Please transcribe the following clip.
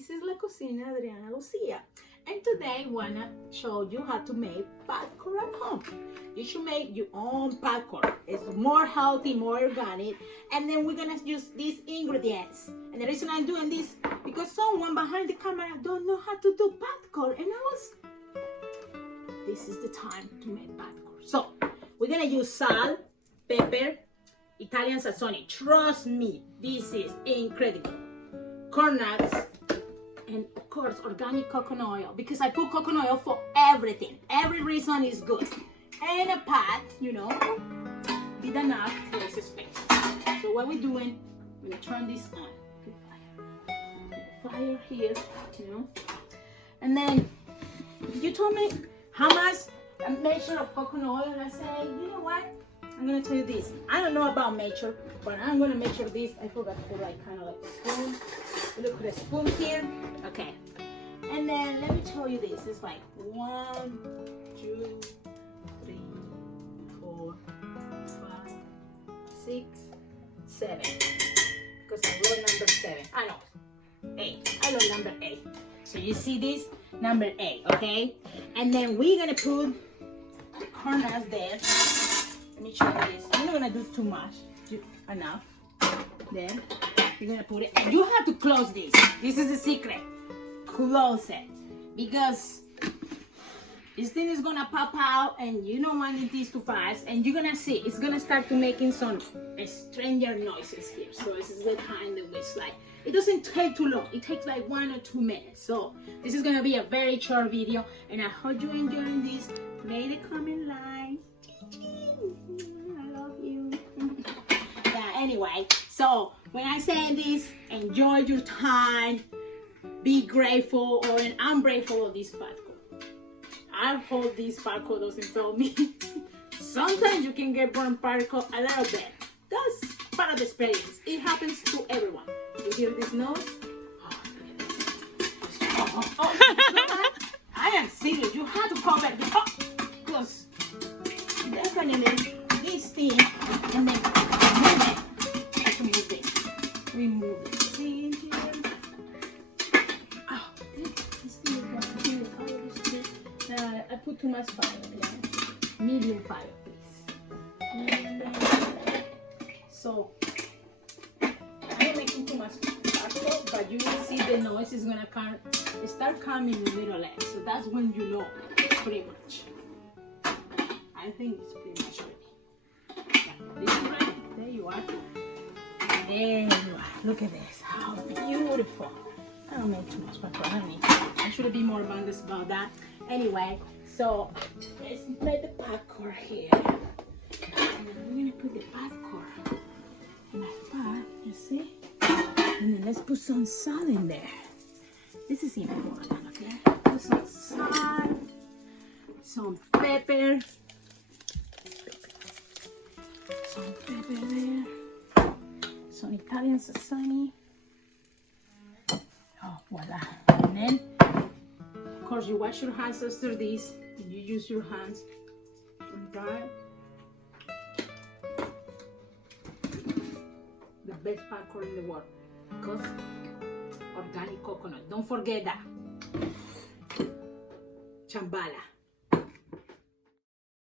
this is La Cocina Adriana Lucia. And today I wanna show you how to make popcorn at home. You should make your own popcorn. It's more healthy, more organic. And then we're gonna use these ingredients. And the reason I'm doing this, because someone behind the camera don't know how to do popcorn. And this is the time to make popcorn. So, we're gonna use salt, pepper, Italian Sassoni. Trust me, this is incredible. Corn nuts, and of course organic coconut oil, because I put coconut oil for everything. Every reason is good. And a pot, you know, big enough for this space. So what we're doing, we're gonna turn this on. Fire here, you know. And then you told me how much a measure of coconut oil. I say, you know what? I'm gonna tell you this. I don't know about measure, but I'm gonna measure this. I forgot to put like kind of like a spoon. Look at the spoon here. Okay. And then let me tell you this. It's like 1, 2, 3, 4, 5, 6, 7. Because I wrote number 7. I know. 8. I wrote number 8. So you see this? Number 8, okay? And then we're gonna put the corn nuts there. Let me show you this. I'm not gonna do too much. Enough. Then you're gonna put it, and you have to close this. This is the secret. Close it, because this thing is gonna pop out, and you don't want this to pass. And you're gonna see it's gonna start to making some stranger noises here. So this is the time that it's like it doesn't take too long. It takes like 1 or 2 minutes. So this is gonna be a very short video, and I hope you're enjoying this. Make a comment, like. I love you. Yeah. Anyway, so when I say this, enjoy your time. Be grateful, or I'm grateful of this popcorn. I hope this popcorn doesn't fail me. Sometimes you can get burnt popcorn a little bit. That's part of the experience. It happens to everyone. You hear this noise? Oh, look at this. I am serious. You have to come back because definitely this thing, and then remove it. I can move this. Remove it. See here? Oh, this thing is going to be I put too much fire. Yeah. Medium fire, please. So I am making too much popcorn, but you will see the noise is gonna start coming a little less. So that's when you know pretty much. I think it's pretty much ready. Yeah, this is ready. There you are. There you are. Look at this. How beautiful. I don't make too much pepperoni. I should be more honest about that. Anyway, so let's make the popcorn here. And then we're gonna put the popcorn in a pot, you see? And then let's put some salt in there. This is important, okay? Put some salt, some pepper. Some pepper there. Some Italian Sassoni. Oh, voila. And then, of course, you wash your hands after this. And you use your hands and dry. The best popcorn in the world. Because organic coconut. Don't forget that. Chambala.